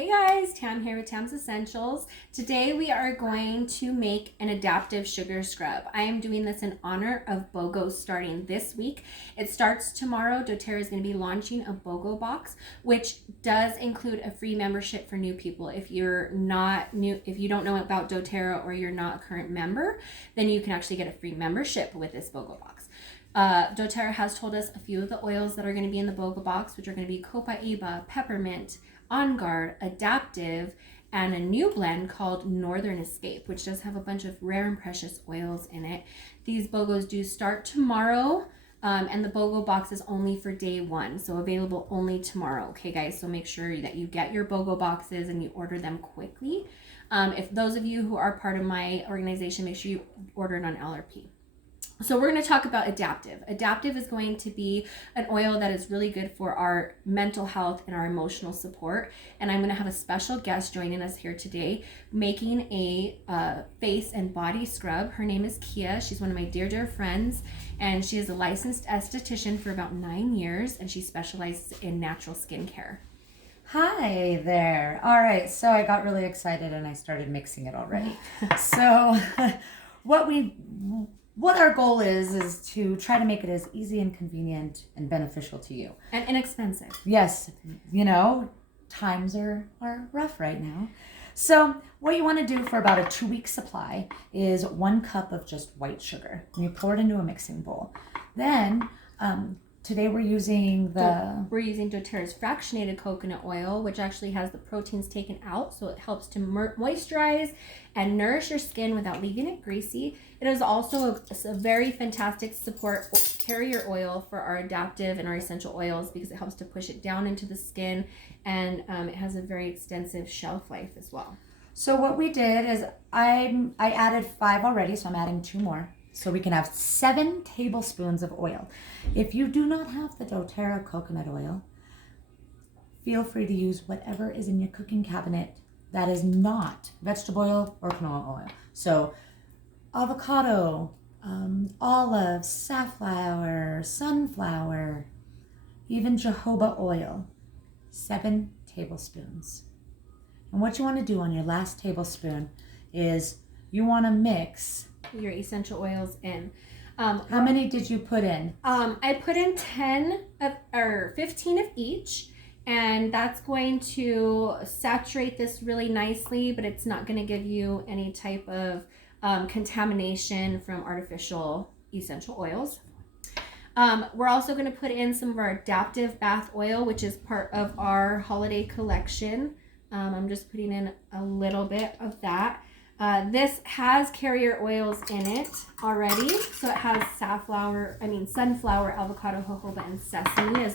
Hey guys, Tam here with Tam's Essentials. Today we are going to make an Adaptiv sugar scrub. I am doing this in honor of BOGO starting this week. It starts tomorrow. Doterra is going to be launching a BOGO box, which does include a free membership for new people. If you're not new, if you don't know about Doterra or you're not a current member, then you can actually get a free membership with this BOGO box. Doterra has told us a few of the oils that are going to be in the BOGO box, which are going to be Copaiba, Peppermint, On Guard, Adaptiv, and a new blend called Northern Escape, which does have a bunch of rare and precious oils in it. These BOGOs do start tomorrow, and the BOGO box is only for day one, so available only tomorrow. Okay, guys, so make sure that you get your BOGO boxes and you order them quickly. If those of you who are part of my organization, make sure you order it on LRP. So we're going to talk about Adaptiv. Adaptiv is going to be an oil that is really good for our mental health and our emotional support. And I'm going to have a special guest joining us here today making a face and body scrub. Her name is Keia. She's one of my dear friends, and she is a licensed esthetician for about 9 years, and she specializes in natural skincare. Hi there. All right, so I got really excited and I started mixing it already. So what our goal is to try to make it as easy and convenient and beneficial to you. And inexpensive. Yes, times are rough right now. So what you want to do for about a 2-week supply is 1 cup of just white sugar. And you pour it into a mixing bowl. Then today we're using Doterra's fractionated coconut oil, which actually has the proteins taken out, so it helps to moisturize and nourish your skin without leaving it greasy. It is also a very fantastic support carrier oil for our Adaptiv and our essential oils because it helps to push it down into the skin, and it has a very extensive shelf life as well. So what we did is I added 5 already, so I'm adding 2 more. So we can have 7 tablespoons of oil. If you do not have the Doterra coconut oil, feel free to use whatever is in your cooking cabinet that is not vegetable oil or canola oil. So avocado, olive, safflower, sunflower, even jojoba oil, 7 tablespoons. And what you want to do on your last tablespoon is you want to mix your essential oils in. How many did you put in? I put in 15 of each, and that's going to saturate this really nicely, but it's not going to give you any type of contamination from artificial essential oils. We're also going to put in some of our Adaptiv bath oil, which is part of our holiday collection. I'm just putting in a little bit of that. This has carrier oils in it already. So it has sunflower, avocado, jojoba, and sesame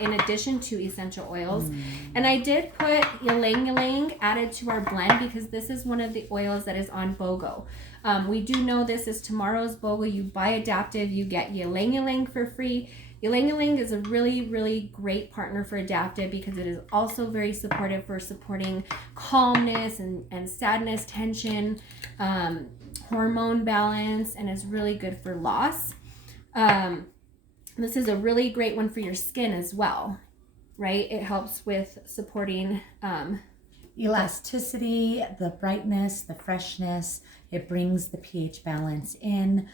in addition to essential oils. And I did put ylang ylang added to our blend because this is one of the oils that is on BOGO. We do know this is tomorrow's BOGO. You buy Adaptiv, you get ylang ylang for free. Ylang ylang is a really great partner for Adaptiv because it is also very supportive for supporting calmness and sadness, tension, hormone balance, and is really good for loss. This is a really great one for your skin as well, right? It helps with supporting elasticity, the brightness, the freshness. It brings the pH balance in.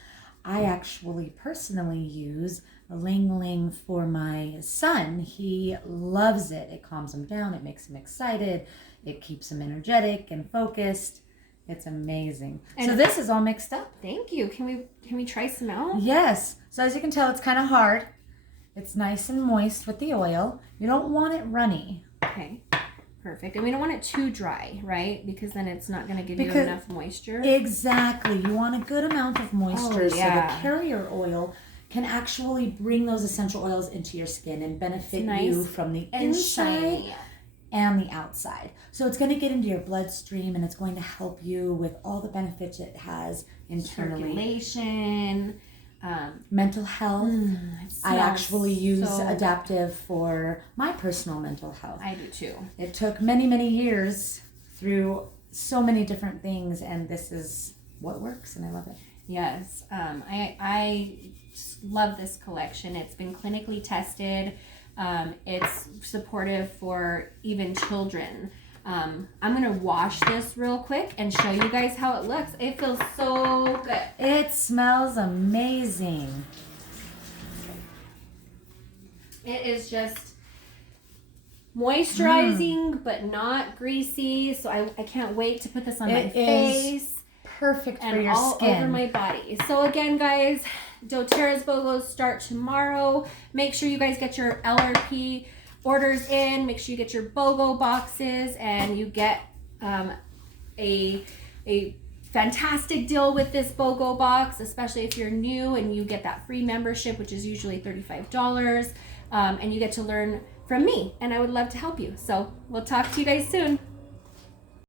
I actually personally use Ling Ling for my son. He loves it. It calms him down. It makes him excited. It keeps him energetic and focused. It's amazing. And so this is all mixed up. Thank you. Can we try some out? Yes. So as you can tell, it's kind of hard. It's nice and moist with the oil. You don't want it runny. Okay. Perfect. And we don't want it too dry, right? Because then it's not going to give you enough moisture. Exactly. You want a good amount of moisture so the carrier oil can actually bring those essential oils into your skin and benefit you from the inside and the outside. So it's going to get into your bloodstream and it's going to help you with all the benefits it has internally. Circulation, mental health. I actually use Adaptiv for my personal mental health. I do too. It took many years through so many different things, and this is what works, and I love it. Yes, I love this collection. It's been clinically tested. It's supportive for even children. I'm gonna wash this real quick and show you guys how it looks. It feels so good. It smells amazing. It is just moisturizing, but not greasy. So I can't wait to put this on my face. Perfect for and your all skin. over my body. So again, guys, doTERRA's BOGOs start tomorrow. Make sure you guys get your LRP orders in. Make sure you get your BOGO boxes, and you get a fantastic deal with this BOGO box, especially if you're new, and you get that free membership, which is usually $35, and you get to learn from me, and I would love to help you. So we'll talk to you guys soon.